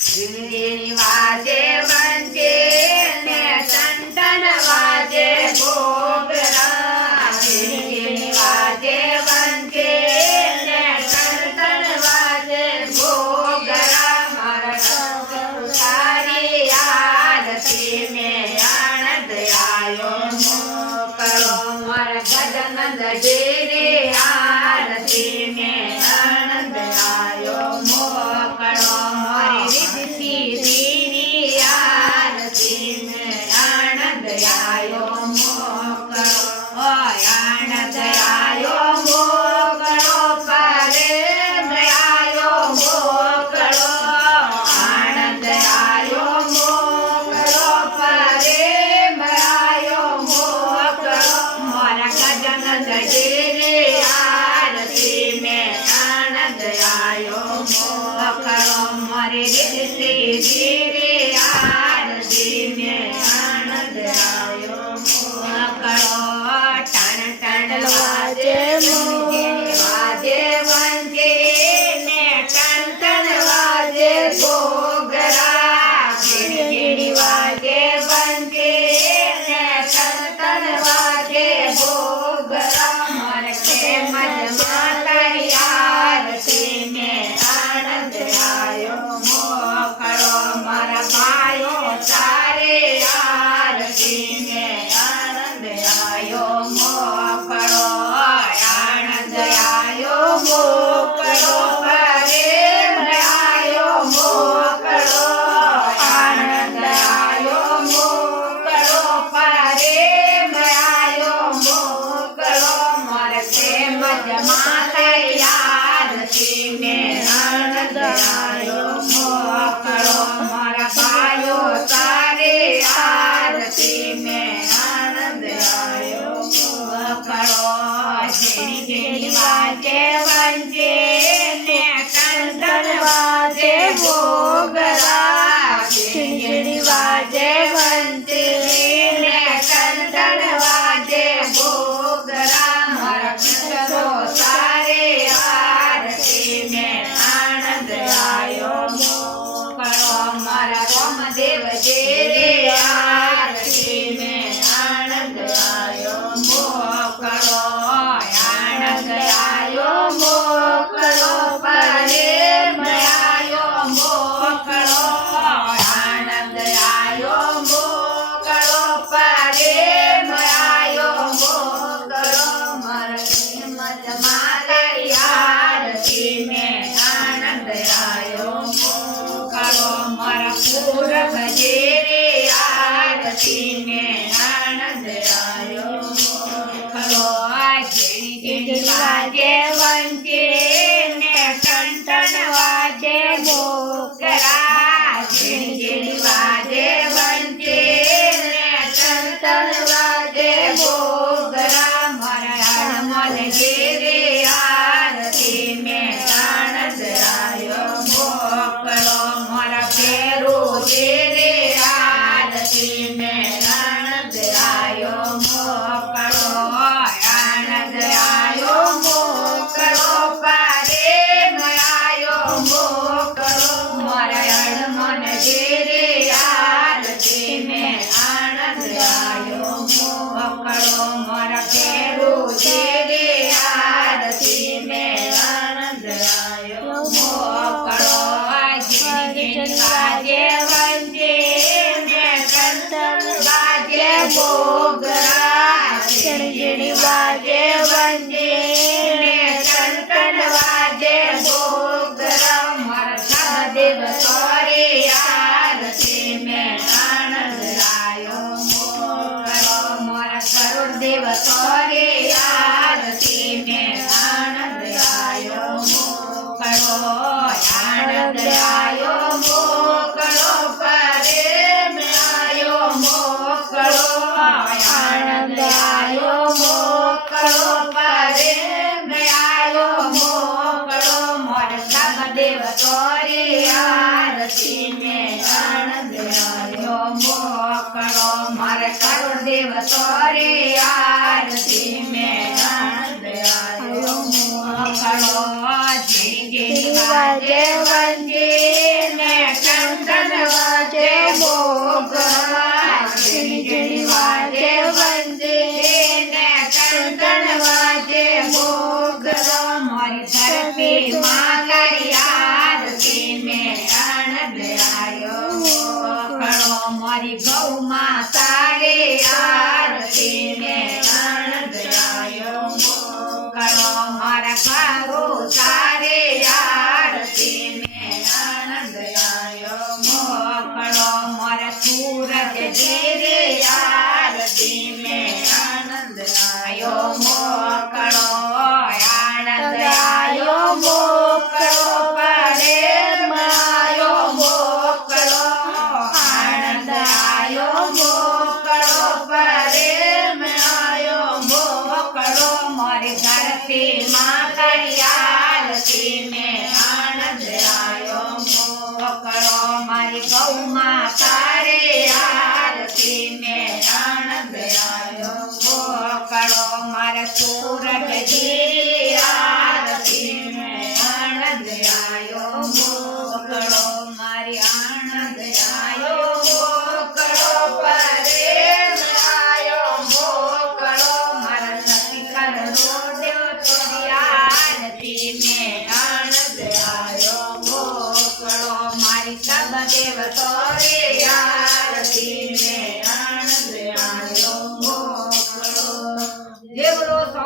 ઝીણી વાજે વંજે ને ટન વાજે ઘોઘરા ઝીણી વાજે વંજે ને ટન વાજે ઘોઘરા મારા તારી આરતી મે આનંદ આયો મોકળો મારા ગજાનંદ ડેરે આરતી મે આનંદ આયો મોકળો મારી રીતિ આરતી મે આનંદ આયો મોકળો આનંદ આયો મોકળો પારે આયો મોકળો આનંદ આયો મોકળો પારે આયો મોકળો મારા ગજાનંદ ડેરે આરતી મે આનંદ આયો મોકળો મારી રીતિ ધીરે આરતી મે આનંદ આયો મોકળો ટન ટન વાજે વાજે વંજે ને ટન વાજે ઘોઘરા ઝીણી વાજે વંજે ને ટન વાજે ઘોઘરા મારે મજમાં તૈયાર મે આનંદ આયો મોકળો મારા ભાઈઓ તારે આરતી મે આનંદ આયો મોકળો આનંદ આયો મોકળો પ્રેમ આયો મોકળો આનંદ આયો મોકળો પ્રેમ આયો મોકળો મારે મજમાં તૈયાર મે આનંદ આયો મોકળો મારા ભાઈઓ તારે આરતી મે આનંદ આયો મોકળો ઝીણી વાજે વંજે ને ટન વાજે ઘોઘરા ઝીણી વાજે વંજે ને ટન વાજે ઘોઘરા મારા કૃષ્ણો તારે આરતી મે આનંદ આયો મોકળો મારા રામદેવ ડેરે આરતી મે આનંદ આયો મોકળો આનંદ આયો મોકળો પ્રેમ આયો મોકળો આનંદ આયો મોકળો પ્રેમ આયો મોકળો મારા મજમાં આરતી મે આનંદ આયો મોકળો મારા પૂરબ ડેરે આરતી મે આનંદ આયો મોકળો ઝીણી વાજે વંજે ને ટન વાજે ઘોઘરા ઝીણી વાજે વંજે ને ટન વાજે ઘોઘરા મારા હનુમાન ડેરે આરતી મે આનંદ આયો મોકળો મારા ભેરો ડેરે આરતી મે આનંદ આયો મોકળો આનંદ આયો મોકળો પ્રેમ આયો મોકળો મારા હનુમાન ડેરે આરતી મે આનંદ આયો મોકળો મારા ભેરો ડેરે આરતી મે આનંદ આયો મોકળો ઝીણી વાજે વંજે ને ટન વાજે ઘોઘરા ઝીણી વાજે વંજે ને ટન વાજે ઘોઘરા મારા દેવ સોરે આરતી મે આનંદ આયો મોકળો મારા કરુણ દેવ સોરે આરતી મે આનંદ આયો મોકળો આનંદ આયો મોકળો પ્રેમ આયો મોકળો આનંદ આયો મોકળો પ્રેમ આયો મોકળો મારા દેવ સોરે આરતી મે આનંદ આયો મોકળો મારા કરુણ દેવ સોરે આરતી મે આનંદ આયો મોકળો ઝીણી વાજે વંજે ને મારી ગૌ માતા રે આરતી મેં આનંદ આયો મોકળો મારા ગારો તારે આરતી મેં આનંદ આયો મોકળો મારા સૂરજ ઘેરે આરતી મેં આનંદ આયો મોકળો આનંદ આયો મોકળો પડે માયો મોકળો આનંદ આયો મોકળો પડે માયો મોકળો મારી ધરતી માં કરી આરતી મેં આનંદ આયો મોકળો મારી ગૌ માતા રે આરતી મેં આનંદ આયો મોકળો મારા સૂરજ ઘેરે